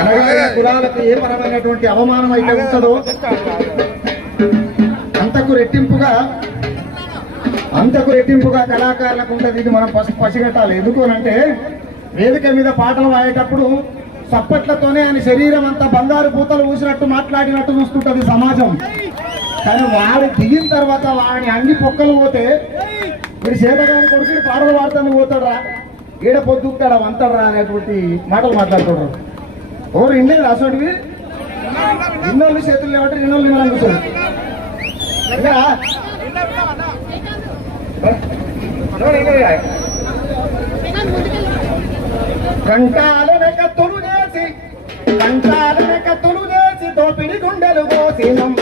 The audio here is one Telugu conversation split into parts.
అనగా కులాలకు ఏ పరమైనటువంటి అవమానం అయితే ఉంటుందో అంతకు రెట్టింపుగా అంతకు రెట్టింపుగా కళాకారులకు ఉంటుంది. ఇది మనం పసి పసిగట్టాలి. ఎందుకునంటే వేదిక మీద పాటలు వాడేటప్పుడు చప్పట్లతోనే ఆయన శరీరం అంతా బంగారు పూతలు ఊసినట్టు మాట్లాడినట్టు చూస్తుంటుంది సమాజం. కానీ వాడు దిగిన తర్వాత వాడిని అన్ని పొక్కలు పోతే వీడు చేతగాని కొడుకు పాటలు పాడుతాను పోతాడా ఈడ పొద్దుతాడా రా అనేటువంటి మాటలు మాట్లాడుతున్నారు ఓరు ఇండేది అసోటివి ఇన్నోళ్ళు చేతులు లేవంటే ఇన్నోళ్ళు మనం కూర్చోండి కంటాల కంటాలన కత్తులు చేసి కంటాలన కత్తులు చేసి దోపిడి గుండెలు కోసినం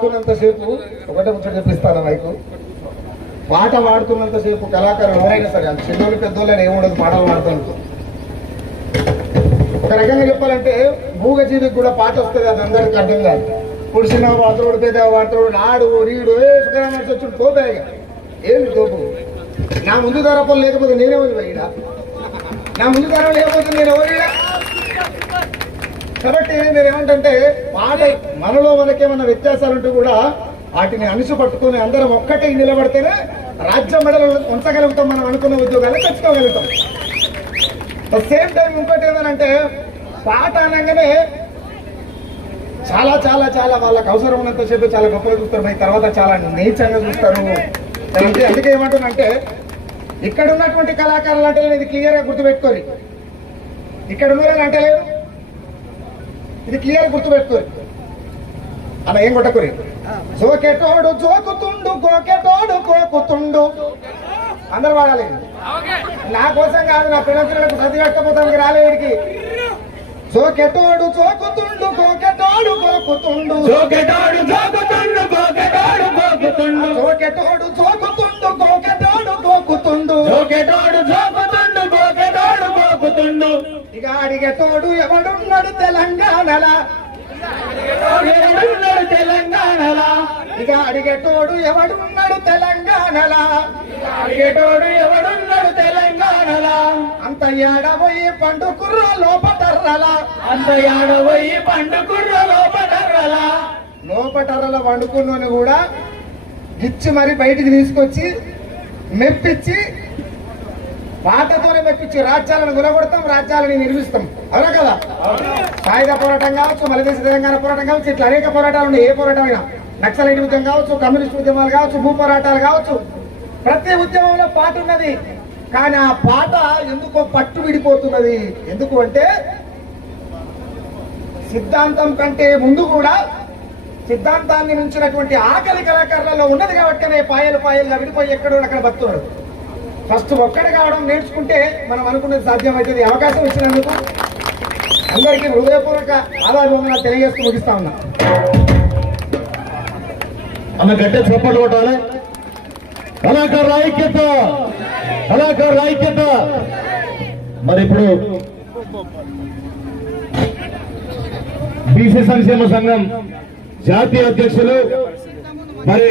వాడుతున్నంతసేపు ఒకటే ముచ్చట చెప్పిస్తాను మైకు. పాట వాడుతున్నంతసేపు కళాకారులు ఎవరైనా సరే అది చిన్నోళ్ళు పెద్దోళ్ళు అని ఏముండదు పాటలు పాడుతున్నంత ఒక రకంగా చెప్పాలంటే మూగజీవికి కూడా పాట వస్తుంది అది అందరికి అర్థం కాదు. పుడిసిన వాతరుడు పెద్ద వాతరుడు నాడు రీడు ఏ సుఖరామ వచ్చి పోపాయిగా ఏమి తోపు? నా ముందు ధరపలు లేకపోతే నేనే ఉంది నా ముందు ధర లేకపోతే నేను ఎవరిడా కాబట్టి నేను ఏమంటే పాట మనలో మనకేమన్నా వ్యత్యాసాలుంటూ కూడా వాటిని అణిసి పట్టుకుని అందరం ఒక్కటే నిలబడితేనే రాజ్యం మెడలు ఉంచగలుగుతాం మనం అనుకున్న ఉద్యోగాలు తెచ్చుకోగలుగుతాం. సేమ్ టైం ఇంకోటి ఏంటంటే పాట అనగానే చాలా చాలా చాలా వాళ్ళకి అవసరం ఉన్నంత సేపు చాలా గొప్పగా చూస్తారు. మరి తర్వాత చాలా నీచంగా చూస్తారు. అంటే అందుకే ఏమంటున్నంటే ఇక్కడ ఉన్నటువంటి కళాకారులు అంటే ఇది క్లియర్గా గుర్తుపెట్టుకోరు ఇక్కడ ఉన్నారని అంటే లేదు ఇది క్లియర్ గుర్తుపెట్టుకోరు. అలా ఏం కొట్టకురి? జోకెటోడు జోకుతుండు గోకెటోడు గోకుతుండు. అందరు వాడాలి. నా కోసం కాదు నా పిల్లలకు చదివి కట్టపోతానికి రాలేడికి జోకెటోడు జోకుతుండు గోకెటోడు గోకుతుండు. జోకెటాడు జోకుతుండు గోకెటాడు గోకుతుండు. జోకెటోడు జోకుతుండు గోకెటోడు గోకుతుండు. జోకెటాడు గోకెటాడు ఇక అడిగేటోడు ఎవడున్నాడు తెలంగాణలా? ఎవడున్నాడు తెలంగాణలా? ఇక అడిగేటోడు ఎవడున్నాడు తెలంగాణలా? అడిగేటోడు ఎవడున్నాడు తెలంగాణలా? అంత ఏడబోయి పండు కుర్ర లోపటర్రలా అంత యాడవయ్యి పండు కుర్ర లోపడర్రలా లోపటర్రల వండుకున్నోని కూడా గిచ్చి మరి బయటికి తీసుకొచ్చి మెప్పించి పాటతోనే మెప్పించి రాజ్యాలను గులగొడతాం రాజ్యాలని నిర్మిస్తాం. అవునా కదా? సాయుధ పోరాటం కావచ్చు మలదేశ తెలంగాణ పోరాటం కావచ్చు ఇట్లా అనేక పోరాటాలు ఉన్నాయి. ఏ పోరాటం అయినా నక్సలైట్ ఉద్యమం కావచ్చు కమ్యూనిస్ట్ ఉద్యమాలు కావచ్చు భూ పోరాటాలు కావచ్చు. ప్రతి ఉద్యమంలో పాట ఉన్నది. కానీ ఆ పాట ఎందుకో పట్టు విడిపోతున్నది. ఎందుకు అంటే సిద్ధాంతం కంటే ముందు కూడా సిద్ధాంతాన్ని నుంచినటువంటి ఆకలి కళాకారులలో ఉన్నది కాబట్టి పాయలు పాయలుగా విడిపోయి ఎక్కడో అక్కడ బతున్నాడు ఫస్ట్ ఒక్కడే కావడం నేర్చుకుంటే మనం అనుకున్నది సాధ్యమవుతుంది. అవకాశం ఇచ్చినందుకు అందరికీ హృదయపూర్వక ఆధారభంగా తెలియజేస్తూ ముగిస్తా ఉన్నా. అన్న గట్టే చప్పట్లు కొట్టాలి. కళాకారుల ఐక్యత కళాకారుల ఐక్యత. మరి ఇప్పుడు బీసీ సంక్షేమ సంఘం జాతీయ అధ్యక్షులు మరి